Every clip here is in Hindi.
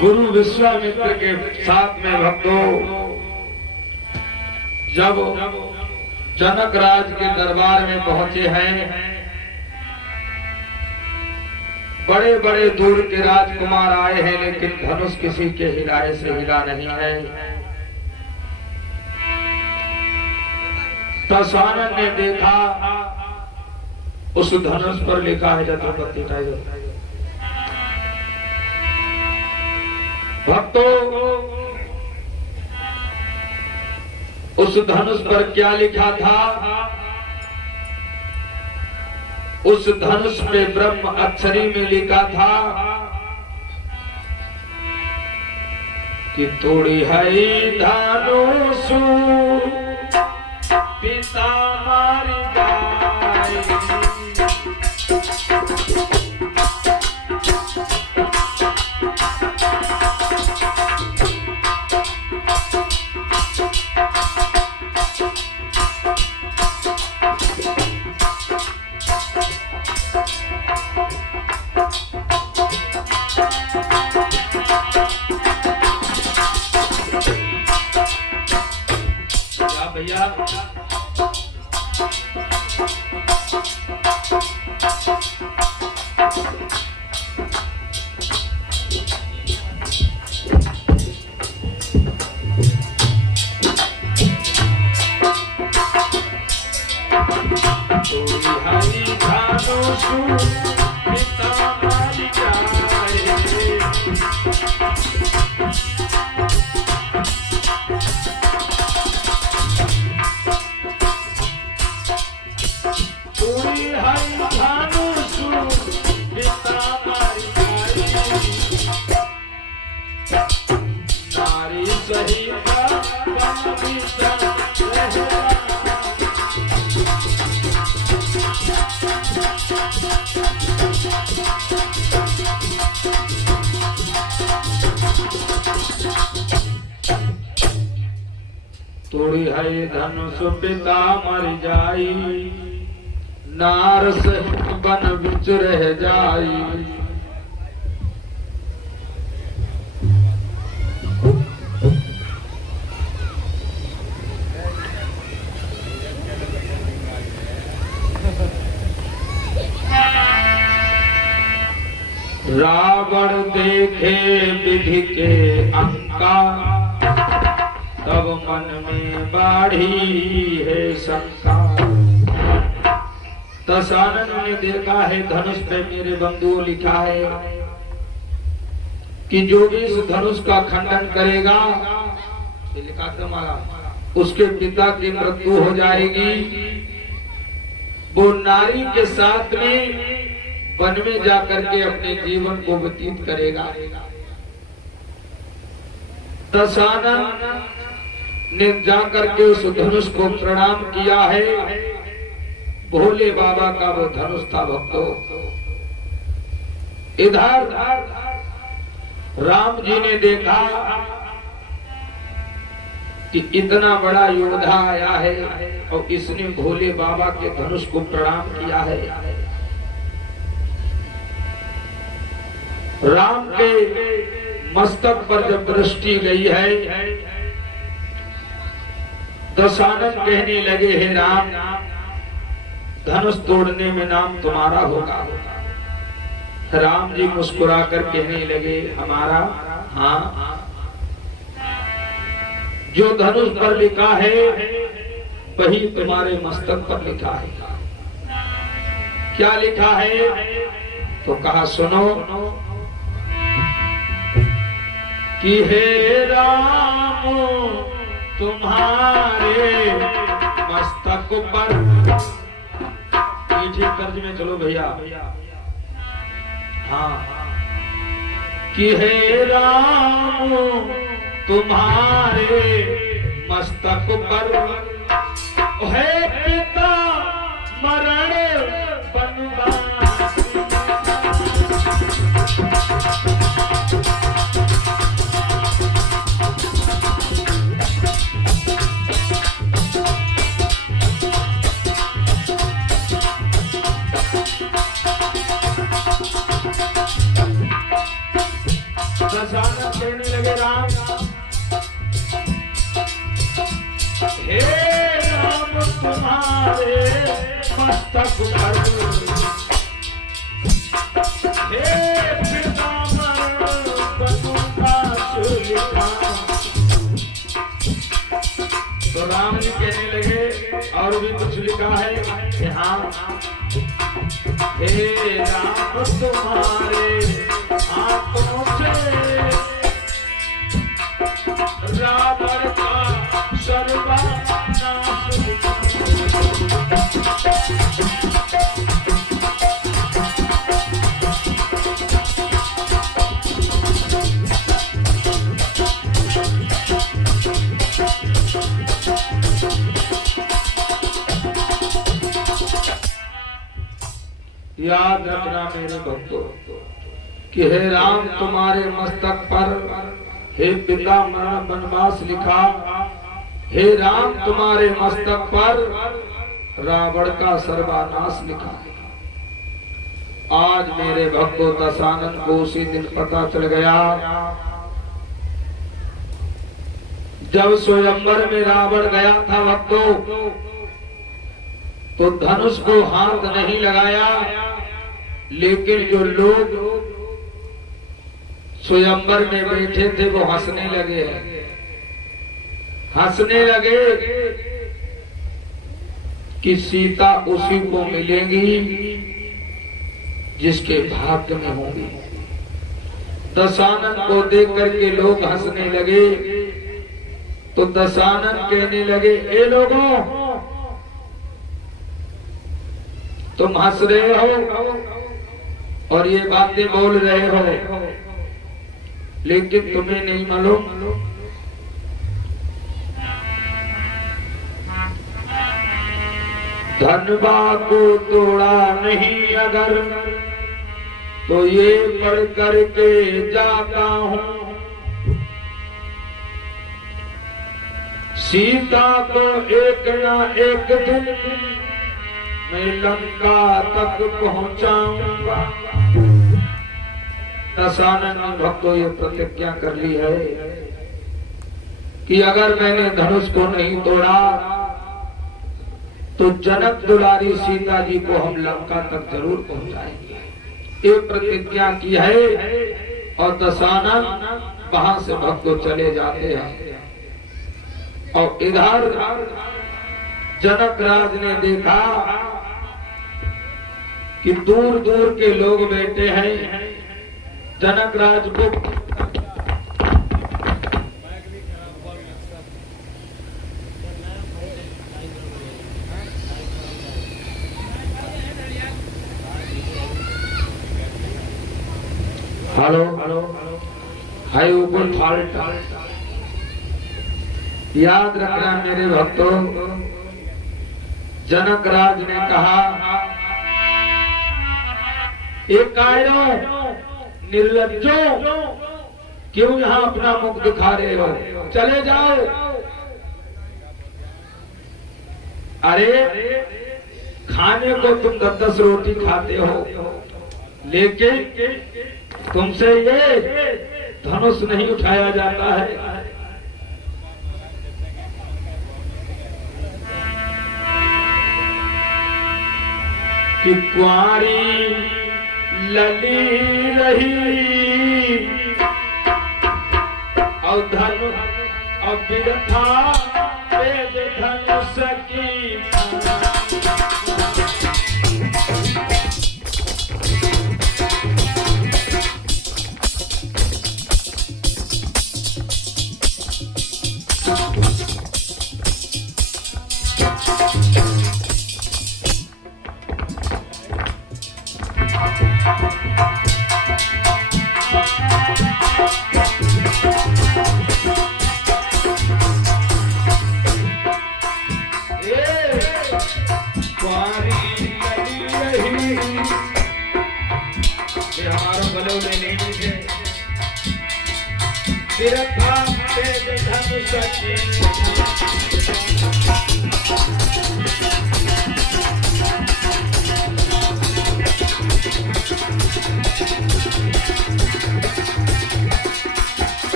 गुरु विश्वामित्र के साथ में भक्तों जब जनक राज के दरबार में पहुंचे हैं, बड़े बड़े दूर के राजकुमार आए हैं, लेकिन धनुष किसी के हिलाए से हिला नहीं है। दशानन ने देखा, उस धनुष पर लिखा है छत्रपति टाइगर। भक्तों, उस धनुष पर क्या लिखा था? उस धनुष पे ब्रह्म अक्षरी में लिखा था कि तोड़ी है धनुष पिता मारी जाए। भैया तोड़ी है धनुष पिता मर जाई, नार सहित बन बिच रह जाई। रावण देखे विधि के अंका, तब मन में बाढ़ी है शंका। दशानन ने देखा है धनुष पे मेरे बंधुओं लिखा है कि जो भी इस धनुष का खंडन करेगा, लिखा तुम्हारा, उसके पिता की मृत्यु हो जाएगी। वो नारी के साथ में वन में जाकर के अपने जीवन को व्यतीत करेगा। दशानन ने जाकर के उस धनुष को प्रणाम किया है। भोले बाबा का वो धनुष था भक्तों। इधर राम जी ने देखा कि इतना बड़ा योद्धा आया है और इसने भोले बाबा के धनुष को प्रणाम किया है। राम के मस्तक पर जब दृष्टि गई है, दशानन कहने लगे, हे राम, धनुष तोड़ने में नाम तुम्हारा होगा। राम जी मुस्कुरा कर कहने लगे, हमारा? हाँ, जो धनुष पर लिखा है वही तुम्हारे मस्तक पर लिखा है। क्या लिखा है? तो कहा सुनो कि हे राम, तुम्हारे मस्तक पर, मीठे कर्ज में चलो भैया, हाँ, कि हे राम, तुम्हारे मस्तक पर है पिता मरण बनवास। दशानन कहने लगे राम, हे राम तुम्हारे मस्तक पर, हे पीताम्बर बनु का सुलिखा। तो राम जी कहने लगे और भी कुछ लिखा है कि हाँ, हे राम तुम्हारे हाथों से रावण का सर्वनाश लिखा। याद रखना मेरे भक्तों कि हे राम तुम्हारे मस्तक पर हे पिता मरण वनवास लिखा, हे राम तुम्हारे मस्तक पर रावण का सर्वनाश लिखा। आज मेरे भक्तों दशानन को उसी दिन पता चल गया जब स्वयंवर में रावण गया था भक्तों, तो धनुष को हाथ नहीं लगाया, लेकिन जो लोग स्वयंवर में बैठे थे वो हंसने लगे कि सीता उसी को मिलेंगी जिसके भाग्य में होंगी। दशानन को देख करके लोग हंसने लगे, तो दशानन कहने लगे, ए लोगों तुम हंस रहे हो और ये बातें बोल रहे हो, लेकिन तुम्हें नहीं मालूम धनवा को तोड़ा नहीं अगर तो ये पढ़ करके जाता हूँ, सीता को एक ना एक दिन मैं लंका तक पहुंचाऊंगा। दशानन भक्तों ये प्रतिज्ञा कर ली है कि अगर मैंने धनुष को नहीं तोड़ा तो जनक दुलारी सीता जी को हम लंका तक जरूर पहुंचाएंगे। ये प्रतिज्ञा की है और दशानन वहां से भक्तों चले जाते हैं। और इधर जनक राज ने देखा कि दूर दूर के लोग बैठे हैं। जनक राज को हेलो हाई ऊपर फॉल्ट याद रखना मेरे भक्तों। जनक राज ने कहा, एक कायरों निर्लज्जों क्यों यहाँ अपना मुख दिखा रहे हो, चले जाओ। अरे खाने को तुम 10-10 रोटी खाते हो, लेकिन तुमसे ये धनुष नहीं उठाया जाता है। कि कुंवारी लली रही और धनुष और बिरथा तेज धनुष की।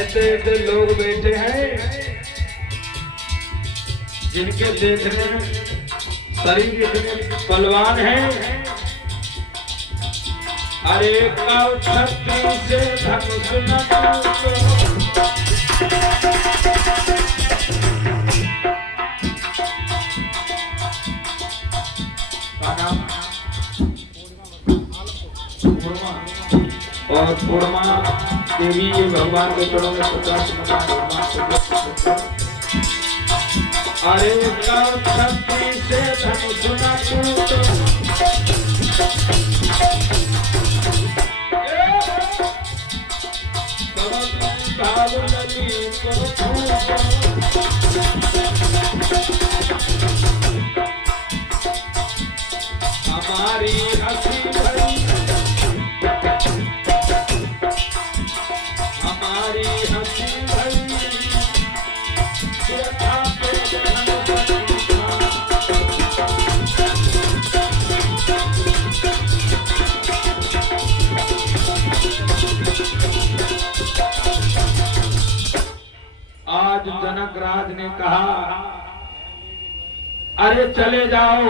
ऐसे ऐसे लोग बैठे हैं जिनके देखने में शरीर इतने बलवान है। अरे कल छत्री से धनुष न टूटो, और पूर्णिमा देवी ये भगवान के चरणों में 50 अरे कल छत्री से धनुष न टूटो, हमारी हंसी भरी, हमारी हंसी भरी आज जनक राज ने कहा, अरे चले जाओ,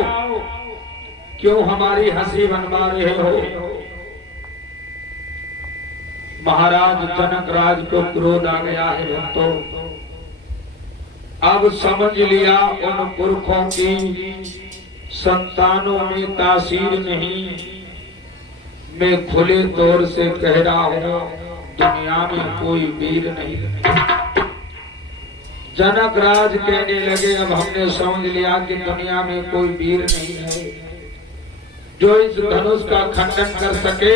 क्यों हमारी हंसी बनवा रहे हो। महाराज जनक राज को क्रोध आ गया है भक्तों। अब समझ लिया उन पुरखों की संतानों में तासीर नहीं। मैं खुले तौर से कह रहा हूं, दुनिया में कोई वीर नहीं। जनक राज कहने लगे, अब हमने समझ लिया कि दुनिया में कोई वीर नहीं है जो इस धनुष का खंडन कर सके।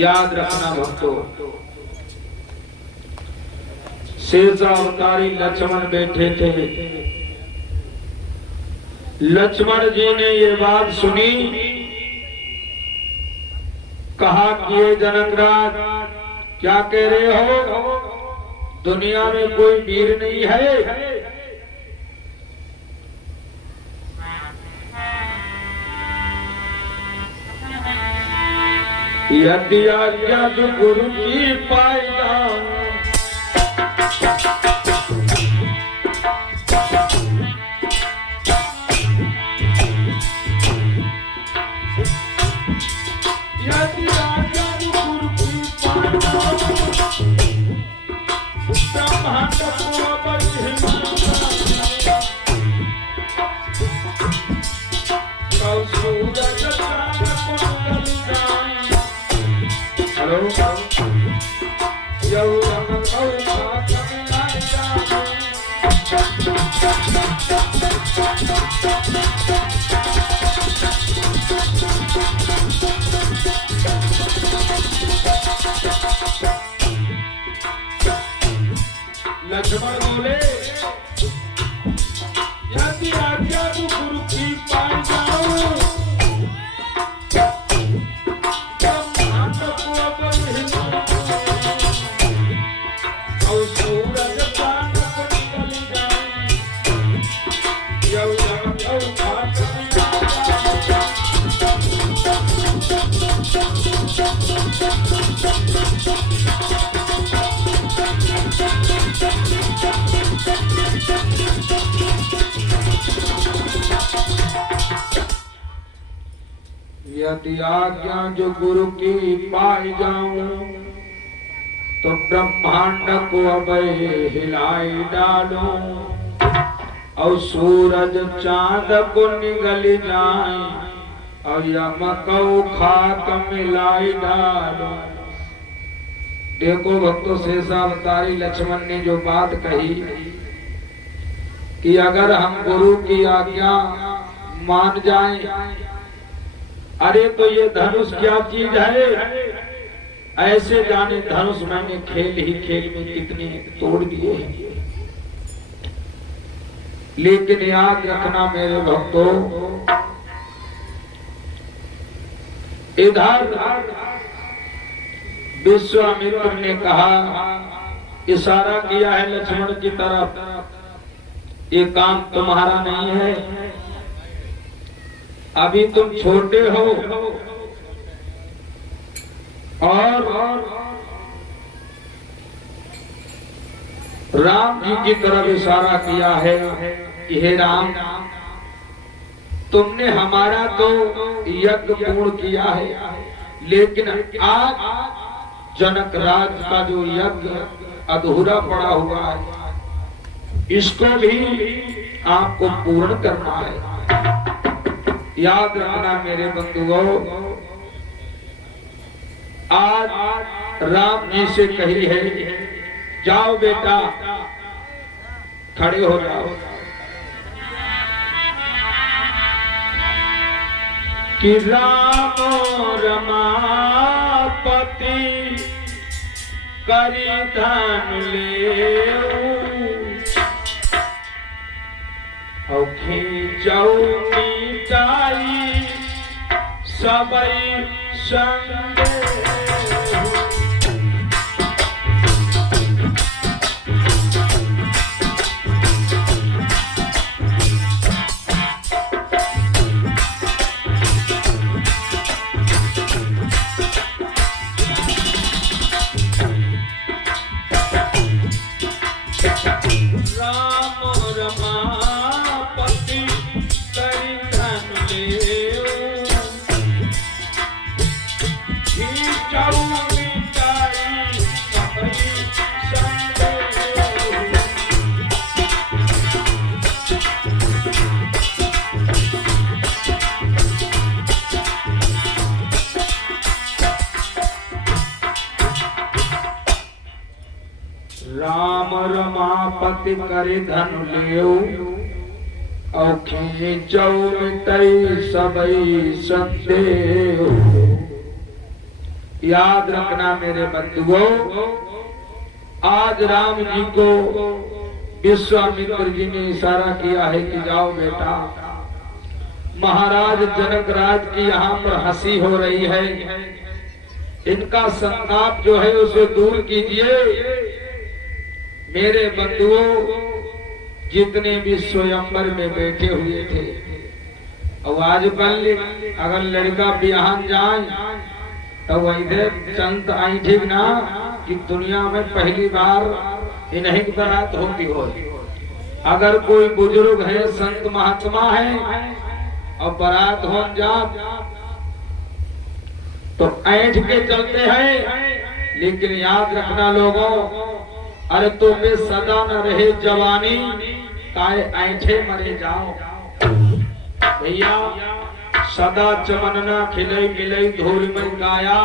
याद रखना भक्तों, शेषावतारी लक्ष्मण बैठे थे। लक्ष्मण जी ने ये बात सुनी, कहा कि ये जनकराज क्या कह रहे हो, दुनिया में कोई वीर नहीं है। यदि आज्ञा गुरु की पाएगा, यदि आज्ञा गुरु की पाएगा, ब्रह्मांड को बहिष्कार, कल सूरज चांद कुंडल जाए। हेलो यो लक्ष्मण बोले, यदि आज्ञा गुरु की पाई जाओ, ब्रह्मांड को बहिष्कार, और सूरज चांद कुंडल जाए। यो यदि आज्ञा जो गुरु की पाई जाऊं, तो ब्रह्मांड को अब हिलाई डालूं, और सूरज चांद को निगल जाए, और यम को खाक मिलाई डालूं। देखो भक्तों, शेषावतारी लक्ष्मण ने जो बात कही कि अगर हम गुरु की आज्ञा मान जाएं, अरे तो ये धनुष क्या चीज है, ऐसे जाने धनुष मैंने खेल ही खेल में कितने तोड़ दिए हैं। लेकिन याद रखना मेरे भक्तों, इधर विश्वामित्र ने कहा, इशारा किया है लक्ष्मण की तरफ, ये काम तुम्हारा नहीं है, अभी तुम छोटे हो, और राम जी की तरफ इशारा किया है कि हे राम, तुमने हमारा तो यज्ञ पूर्ण किया है, लेकिन आज जनक राज का जो यज्ञ अधूरा पड़ा हुआ है, इसको भी आपको पूर्ण करना है। याद रखना मेरे बंधुओं, आज राम जी से कही है, जाओ बेटा, खड़े हो जाओ, कि राम रमापति करी धन ले खींचऊ मिटाई सबई संदेह। राम रमापति करे धन लेऊ खींचऊ मिटई सबई संदेह। याद रखना मेरे बंधुओं, आज राम जी को विश्वामित्र जी ने इशारा किया है कि जाओ बेटा, महाराज जनक राज की यहाँ पर हंसी हो रही है, इनका संताप जो है उसे दूर कीजिए। मेरे बंधुओं, जितने भी स्वयंवर में बैठे हुए थे, और आजकल अगर लड़का बिहान जाए तो वैसे चंद आई ठीक ना कि दुनिया में पहली बार इन्हीं की बारात होती हो। अगर कोई बुजुर्ग है, संत महात्मा है और बारात हो जा तो ऐठ के चलते हैं, लेकिन याद रखना लोगों, अरे तो में सदा न रहे जवानी, काहे ऐठे मरे जाओ। भैया सदा चमनना खिलई मिलई धूल में गाया,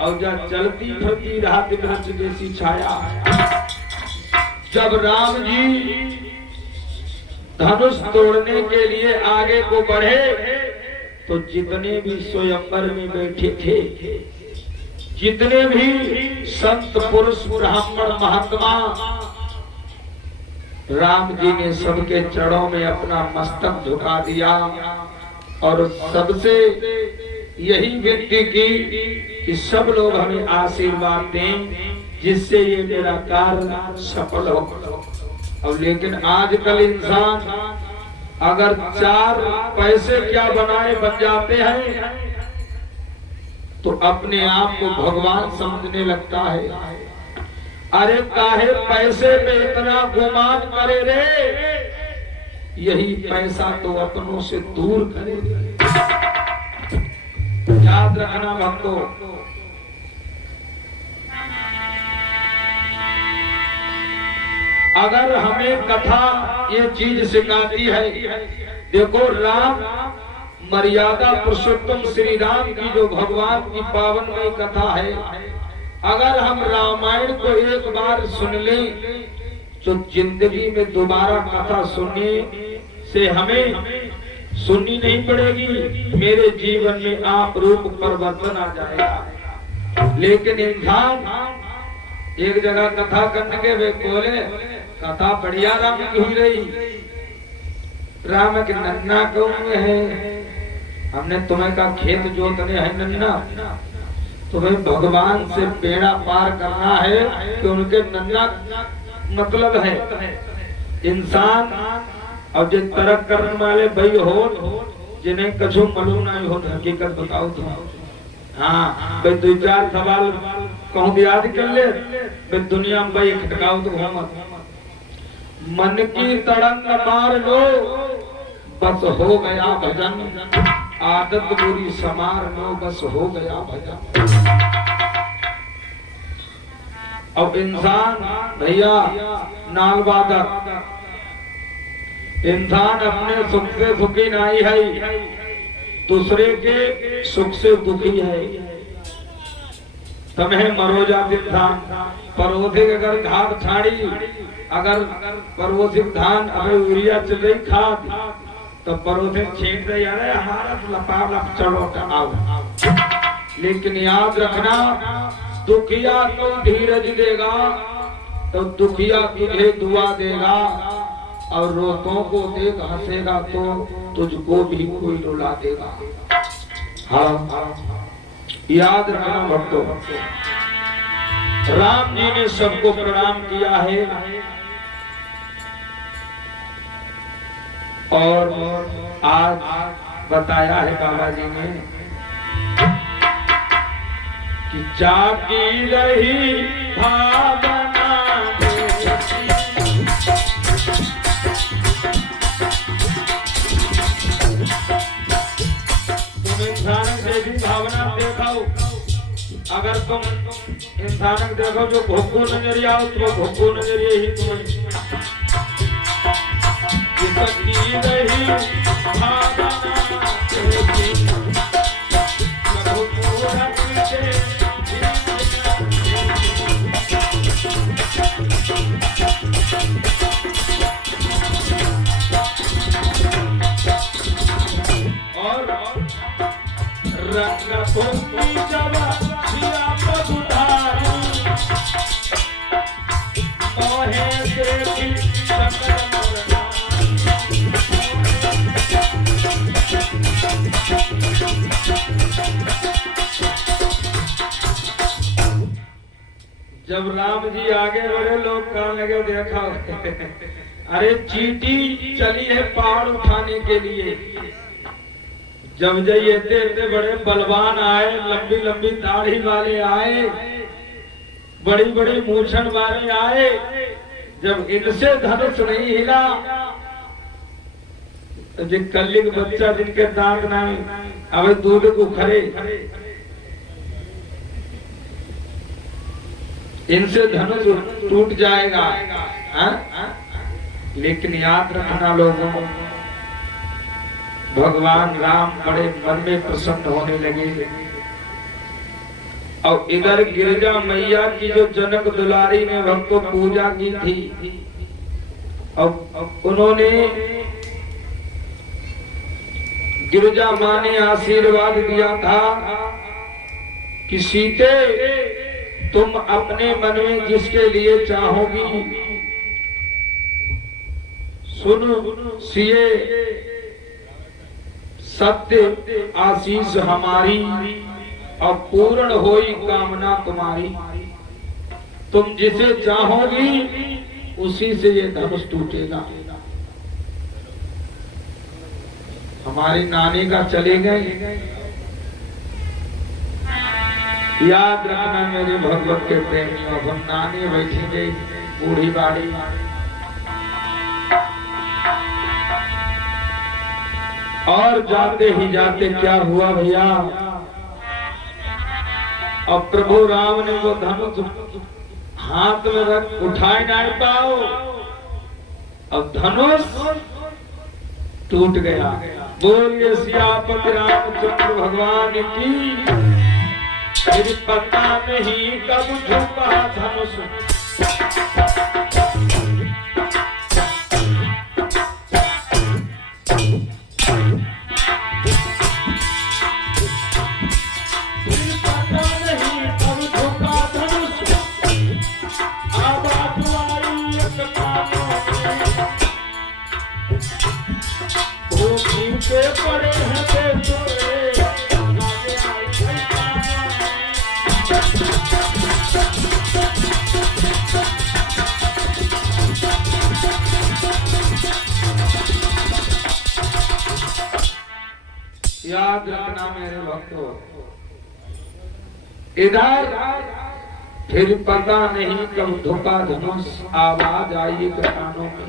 और जब चलती फिरती रात वृक्ष जैसी छाया। जब राम जी धनुष तोड़ने के लिए आगे को बढ़े तो जितने भी स्वयंवर में बैठे थे, जितने भी संत पुरुष ब्राह्मण महात्मा, राम जी ने सबके चरणों में अपना मस्तक झुका दिया और सबसे यही विनती की कि सब लोग हमें आशीर्वाद दें, जिससे ये मेरा कार्य सफल हो। अब लेकिन आजकल इंसान अगर 4 पैसे क्या बनाए बन जाते हैं तो अपने आप को भगवान समझने लगता है। अरे काहे पैसे पे इतना गुमान करे रे, यही पैसा तो अपनों से दूर करे। याद रखना भक्तों, अगर हमें कथा ये चीज सिखाती है, देखो राम मर्यादा पुरुषोत्तम श्री राम की जो भगवान की पावनमय कथा है, अगर हम रामायण को एक बार सुन लें तो जिंदगी में दोबारा कथा सुनने से हमें सुननी नहीं पड़ेगी, मेरे जीवन में आप रूप परिवर्तन आ जाएगा। लेकिन इंसान एक जगह कथा करने के वे बोले कथा बढ़िया राम की हुई रही, राम के नन्ना कौन है, हमने तुम्हें का खेत जोतने है नन्ना, तुम्हें भगवान से बेड़ा पार करना है कि उनके नन्ना मतलब है। इंसान और जिन तरक करने वाले भाई हो जिन्हें कछु मालूम नहीं हो, हकीकत बताओ तुम। हाँ भाई 2-4 सवाल कहूँ याद कर ले, भाई दुनिया में भाई खटकाओ तो मत, मन की तड़ंग मार लो, बस हो गया भजन। आदत बुरी समार लो, बस हो गया भजन। अब इंसान भैया नाल वादक, इंसान अपने सुख से सुखी नहीं है, दूसरे के सुख से दुखी है। तुम्हें मरोजा इंसान परोधे अगर धार छाड़ी, अगर परोसिक धान अगर यूरिया चल रही खाद, तो परोधे छींट दे, अरे हमारा लपा लप चलो आओ। लेकिन याद रखना, दुखिया तो धीरज देगा तो दुखिया तुझे दुआ देगा, और रोतों को देख हंसेगा तो तुझको भी कोई रुला देगा। हाँ, याद रखना भक्तों, राम जी ने सबको प्रणाम किया है, और आज बताया है बाबा जी ने कि जागी रही भावना, तुम इंसान से भी भावना देखो। अगर तुम इंसान देखो जो भोगो नजरिया हो, तो भोगो नजरिया ही तुम्हें रही भावना। और रंग भूमि जब शिरा पधुधारी, मोहे देखी सकल जब राम जी आगे बढ़े, लोग कहने लगे देखा अरे चींटी चली है पहाड़ उठाने के लिए। जब ये इतने बड़े बलवान आए, लंबी लंबी दाढ़ी वाले आए, बड़ी बड़ी मूछन वाले आए, जब इनसे धनुष नहीं हिला, तो जो कल्लिक बच्चा जिनके दांत ना अब दूध को खरे, इनसे धनुष टूट जाएगा। लेकिन याद रखना लोगों, भगवान राम बड़े मन में प्रसन्न होने लगे, और इधर गिरजा मैया की जो जनक दुलारी ने भक्तों पूजा की थी, और उन्होंने गिरजा माँ ने आशीर्वाद दिया था कि सीते तुम अपने मन में जिसके लिए चाहोगी, सुन सिए सत्य आशीष हमारी, और पूर्ण होई कामना तुम्हारी। तुम जिसे चाहोगी उसी से ये धनुष टूटेगा। हमारी नानी का चले गए, याद रखना मेरे भगवत के प्रेमियों, हम नानी बैठी गई बूढ़ी बाड़ी, और जाते ही जाते क्या हुआ भैया, अब प्रभु राम ने वो धनुष हाथ में रख उठाए नहीं पाओ, अब धनुष टूट गया। बोलिए सियापति रामचंद्र भगवान की, मेरी पता नहीं कब झुका धनुष। पड़े हैं याद रखना मेरे भक्तों, इधर फिर पता नहीं कब धोखा धनुष आवाज आई कानों में।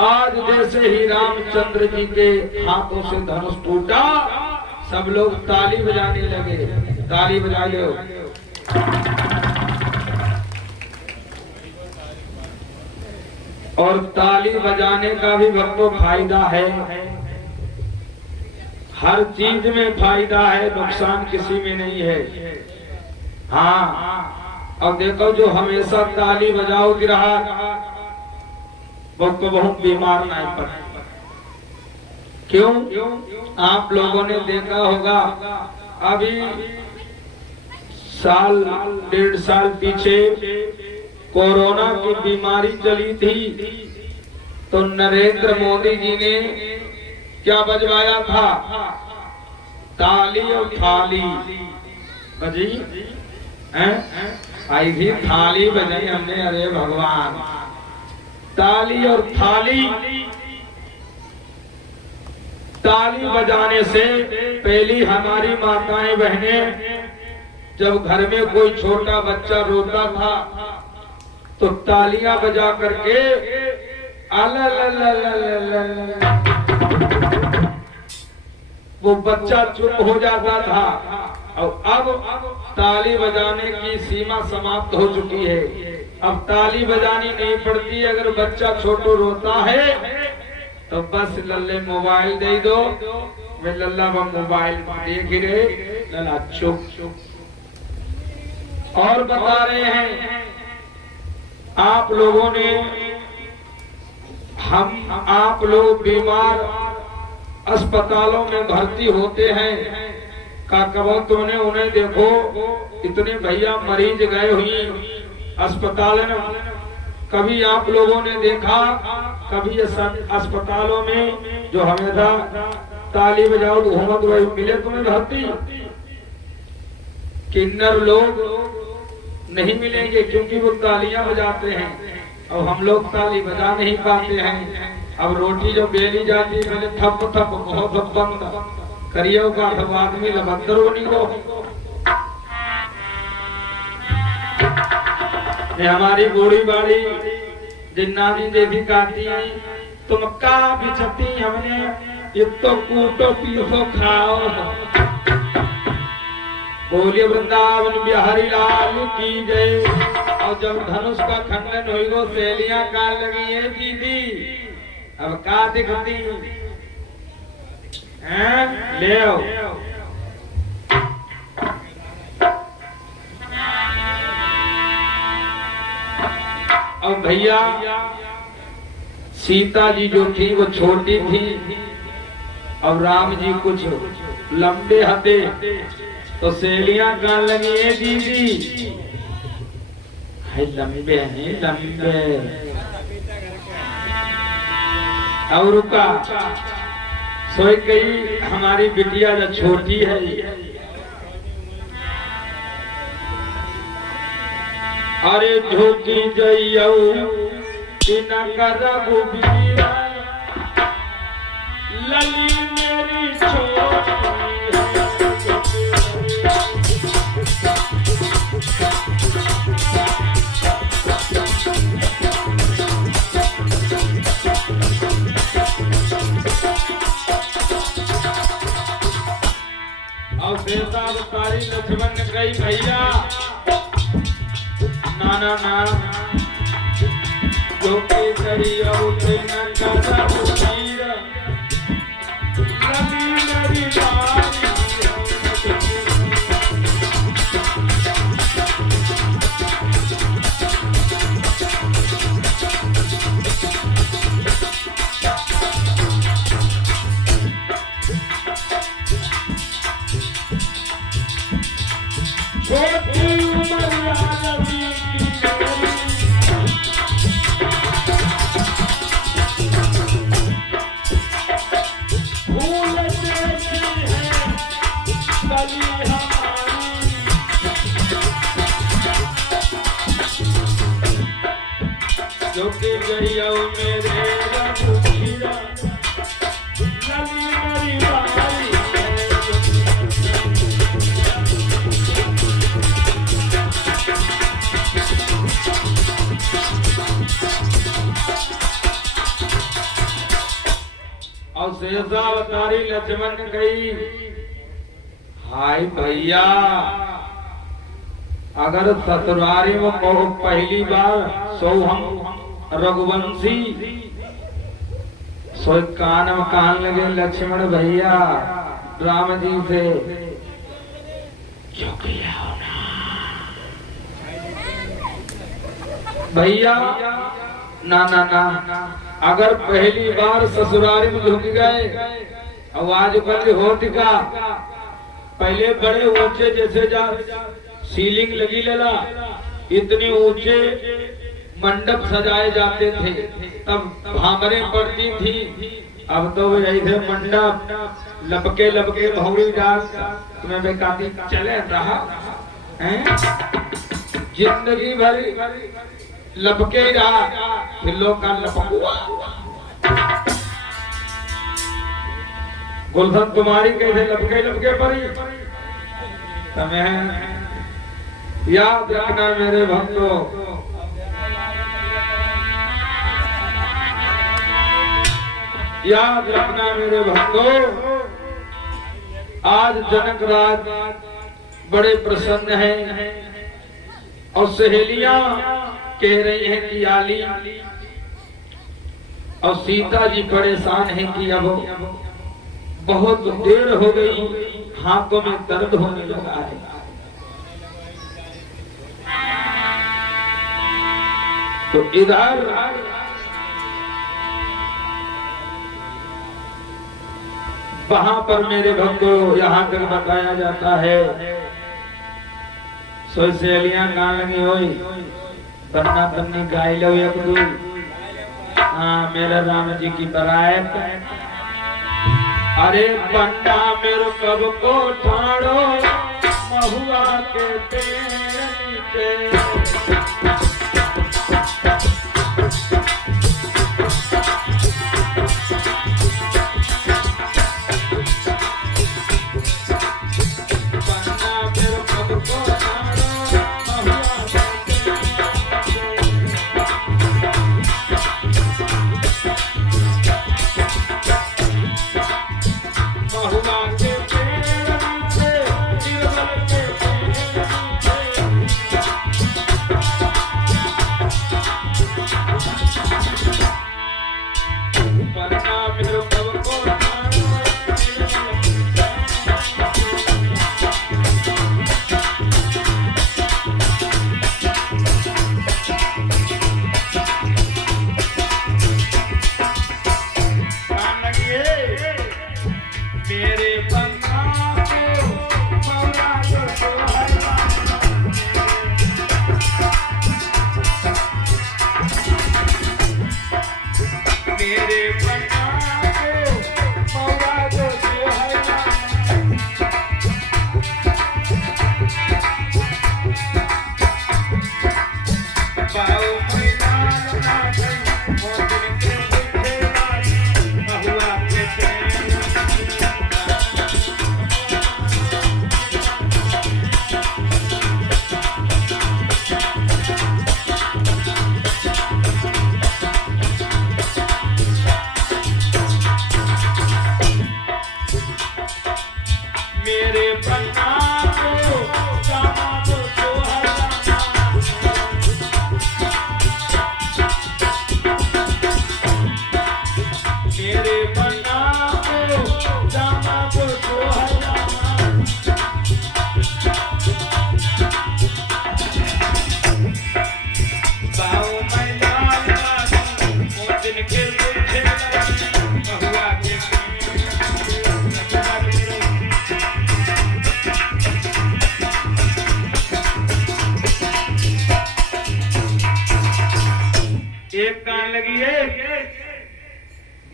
आज जैसे ही रामचंद्र जी के हाथों से धनुष टूटा, सब लोग ताली बजाने लगे। ताली बजाए और ताली बजाने का भी भक्तों फायदा है। हर चीज में फायदा है, नुकसान किसी में नहीं है। हाँ, अब देखो जो हमेशा ताली बजाओ रहा वो बहुत बीमार नहीं पड़े। क्यों? आप लोगों ने देखा होगा, अभी साल 1.5 साल पीछे कोरोना की बीमारी चली थी, तो नरेंद्र मोदी जी ने क्या बजवाया था? ताली और थाली बजी आई थी, थाली बजाई हमने। अरे भगवान, ताली और थाली। ताली बजाने से पहली हमारी माताएं बहनें जब घर में कोई छोटा बच्चा रोता था तो तालियां बजा करके वो बच्चा चुप हो जाता था। और अब ताली बजाने की सीमा समाप्त हो चुकी है। अब ताली बजानी नहीं पड़ती। अगर बच्चा छोटो रोता है तो बस लल्ले मोबाइल दे दो, वे लल्ला वो मोबाइल देख ही रहे, लल्ला चुप। और बता रहे हैं आप लोगों ने, आप लोग बीमार अस्पतालों में भर्ती होते हैं, का कब तुमने उन्हें देखो, इतने भैया मरीज गए हुई अस्पताल में। कभी आप लोगों ने देखा, कभी अस्पतालों में जो हमेशा ताली बजाओ घूमत वही मिले तुम्हें भर्ती? किन्नर लोग नहीं मिलेंगे क्योंकि वो तालियां बजाते हैं और हम लोग ताली बजा नहीं पाते हैं। अब रोटी जो बेली जाती है मैंने थप थप बहुत बंद करियो का सब आदमी लबंदर होनी को। हमारी बूढ़ी बाड़ी जिन्नानी देवी कहती है, तुम का बिचती हमने ये तो कूटो पीसो खाओ। बोलिए वृंदावन बिहारी लाल की जय। और जब धनुष का खंडन हुई वो सहेलियां का लगी है दीदी, अब का दिखती ले आओ। अब भैया सीता जी जो थी वो छोटी थी और राम जी कुछ लंबे हथे, तो सहेलियां गान लगी है दीदी है लंबे हैं लंबे। और रुका सोई गई हमारी बिटिया जो छोटी है, अरे झोंकी जइयो बिना करा गोबिया लली मेरी छोटी तारी लक्ष्मण गई भैया नाना ना जो के करियो न करा उठीर लली मेरी बारी। जो के जइयो मेरे रघुवीरा लली मेरी बारी। शेषावतारी लक्ष्मण कही, हाय भैया, अगर ससुरारी में पहली बार सो हम रघुवंशी सो कान में कान लगे लक्ष्मण भैया राम जी से झुक जाओ ना भैया, ना ना ना, अगर पहली बार ससुरारी में झुक गए आवाज बंद होती का, पहले बड़े ऊंचे जैसे जा सीलिंग लगी लला, इतने ऊंचे मंडप सजाए जाते थे, तब भामरें पड़ती थी। अब तो ऐसे मंडप लपके लपके भौरी डांस तुम्हें बेकाती चले रहा हैं, जिंदगी भर लपके रहा, फिर लोग का लपकुआ। गुलशन तुम्हारी कैसे लपके लपके पड़ी, तुम्हें याद रखना मेरे भक्तों, याद रखना मेरे भक्तों, आज जनक राज बड़े प्रसन्न हैं और सहेलियां कह रही हैं कि आली, और सीता जी परेशान हैं कि अब बहुत देर हो गई, हाथों में दर्द होने लगा है। तो इधर वहां पर मेरे भक्तों यहाँ तक बताया जाता है, सो सहेलियां गान लगी हुई बन्ना बन्नी गाय लो एक दू, हाँ मेरा राम जी की बरात, अरे बन्ना मेरे कब को ठाड़ो महुआ के पेड़ नीचे,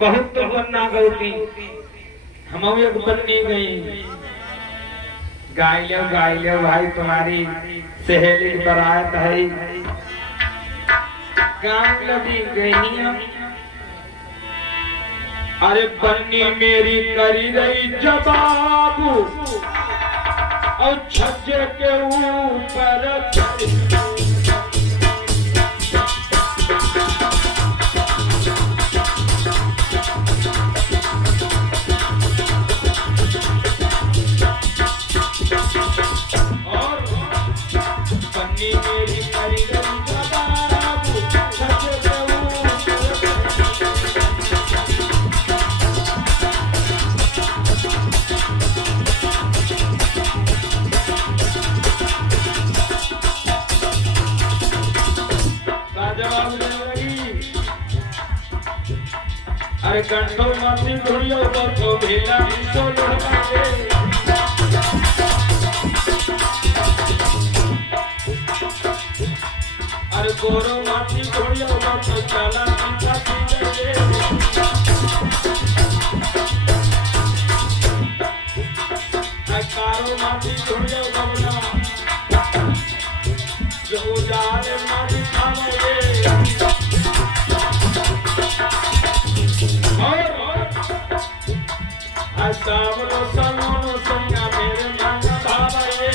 बहुत तो बनना गौती हम एक बननी गई, गाय लो भाई तुम्हारी सहेली बरात है, गाँव लगी गई, अरे बन्नी मेरी करी रही जवाब और छज्जे के ऊपर और पन्नी मेरी करी गई बाबू सच अरे कंठों माथी धुड़ियों पर तो भेला विश्व लड़काए अरे गोरो माथी धुड़ियों पर तो चला पीछा पीछे कारो माथी धुड़ियों बबला जो जाले माथी खावे सावलो सलोनो संगा मेरे मन भावे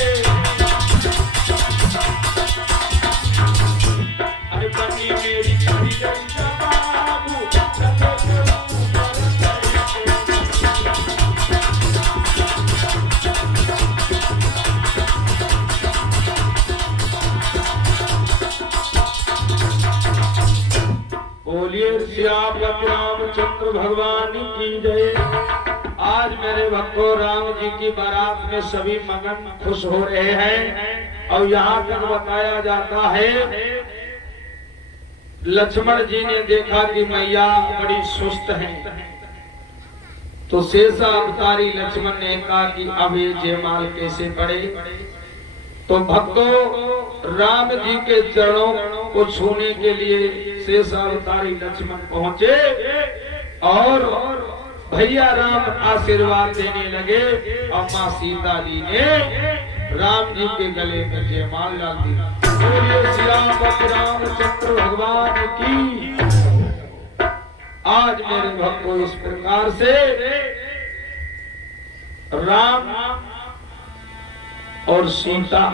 अरे पन्नी मेरी करी गई बाबू बोलिए सियापति रामचंद्र भगवान की जय। आज मेरे भक्तों राम जी की बारात में सभी मगन खुश हो रहे हैं और यहाँ तक बताया जाता है लक्ष्मण जी ने देखा कि मैया बड़ी सुस्त है तो शेषा अवतारी लक्ष्मण ने कहा कि अब ये जयमाल कैसे पड़े। तो भक्तों राम जी के चरणों को छूने के लिए शेषा अवतारी लक्ष्मण पहुंचे और भैया राम आशीर्वाद देने लगे और माँ सीता जी ने राम जी के गले में जयमाल डाल दी। बोलिए सियापति रामचंद्र भगवान की। आज मेरे भक्तों इस प्रकार से राम और सीता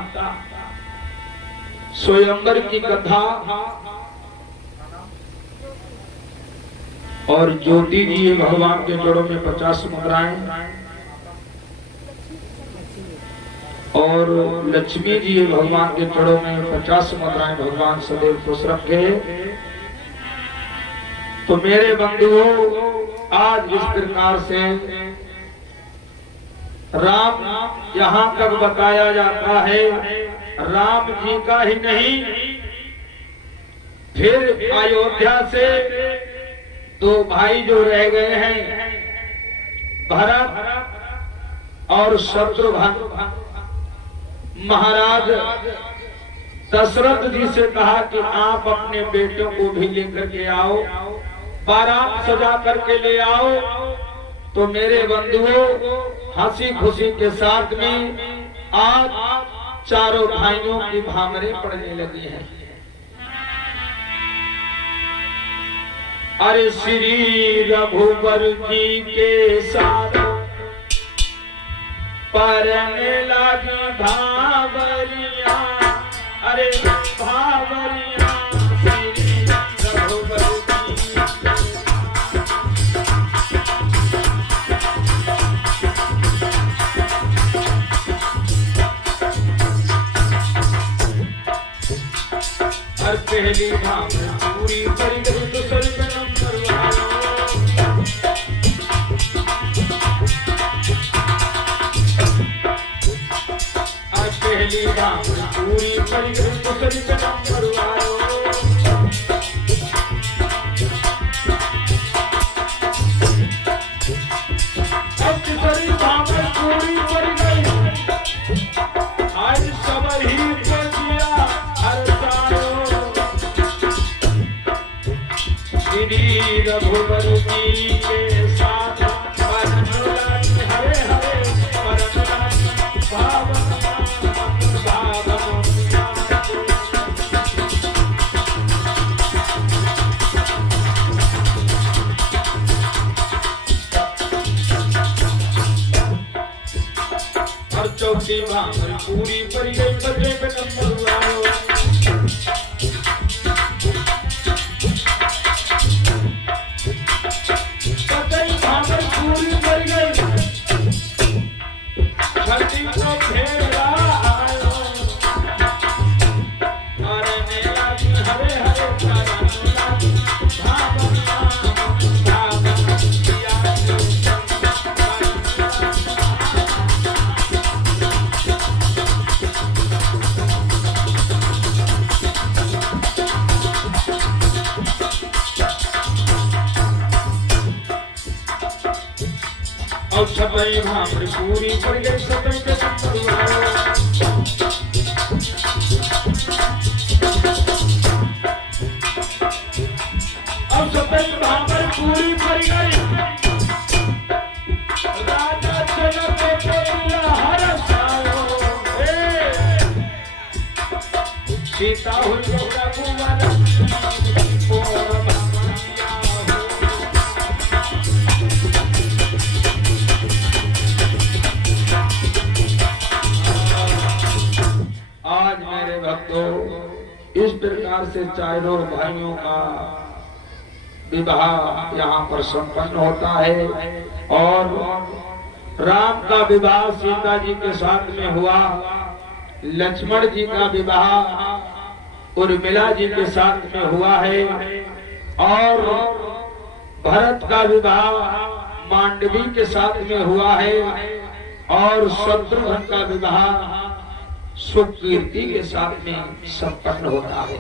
स्वयंवर की कथा और ज्योति जी भगवान के जड़ों में 50 मुद्राएं और लक्ष्मी जी भगवान के जड़ों में 50 मुद्राएं भगवान सदैव खुश रखे। तो मेरे बंधुओं आज इस प्रकार से राम यहाँ तक बताया जाता है राम जी का ही नहीं फिर अयोध्या से दो भाई जो रह गए हैं भरत और शत्रुघ्न महाराज दशरथ जी से कहा कि आप अपने बेटों को भी लेकर के आओ बारात सजा करके ले आओ। तो मेरे बंधुओं हंसी खुशी के साथ में आज चारों भाइयों की भामरें पड़ने लगी हैं। अरे श्री रघुवर जी के साथ परने लगी भावरिया अरे भावरिया श्री रघुवर जी हर पहली भावना पूरी करी गई दूसरी पे नंबर हर पहली भावना पूरी करी गई दूसरी पे नंबर अब तीसरी भावना पूरी करी गई आज सब ही बचिया हर श्री रघुवर जी के साथ हरे हरे भावन और चौथी भावन पूरी पड़ी गई बजे पे नंबर आयो पूरी पड़ गई छठी को और सतई भामरी पूरी पड़ गई सतई के और सतई भामरी पूरी पड़ गई राजा जनक के हर सायो सीता हुई रघुवर आज मेरे भक्तों इस प्रकार से चारों भाइयों का विवाह यहाँ पर संपन्न होता है और राम का विवाह सीता जी के साथ में हुआ, लक्ष्मण जी का विवाह उर्मिला जी के साथ में हुआ है और भरत का विवाह मांडवी के साथ में हुआ है और शत्रुघ्न का विवाह सुकीर्ति के साथ में संपन्न होता है।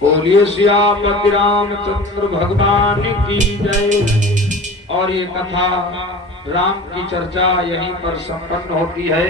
बोलिए सियापति रामचंद्र भगवान की जय। और ये कथा राम की चर्चा यहीं पर संपन्न होती है।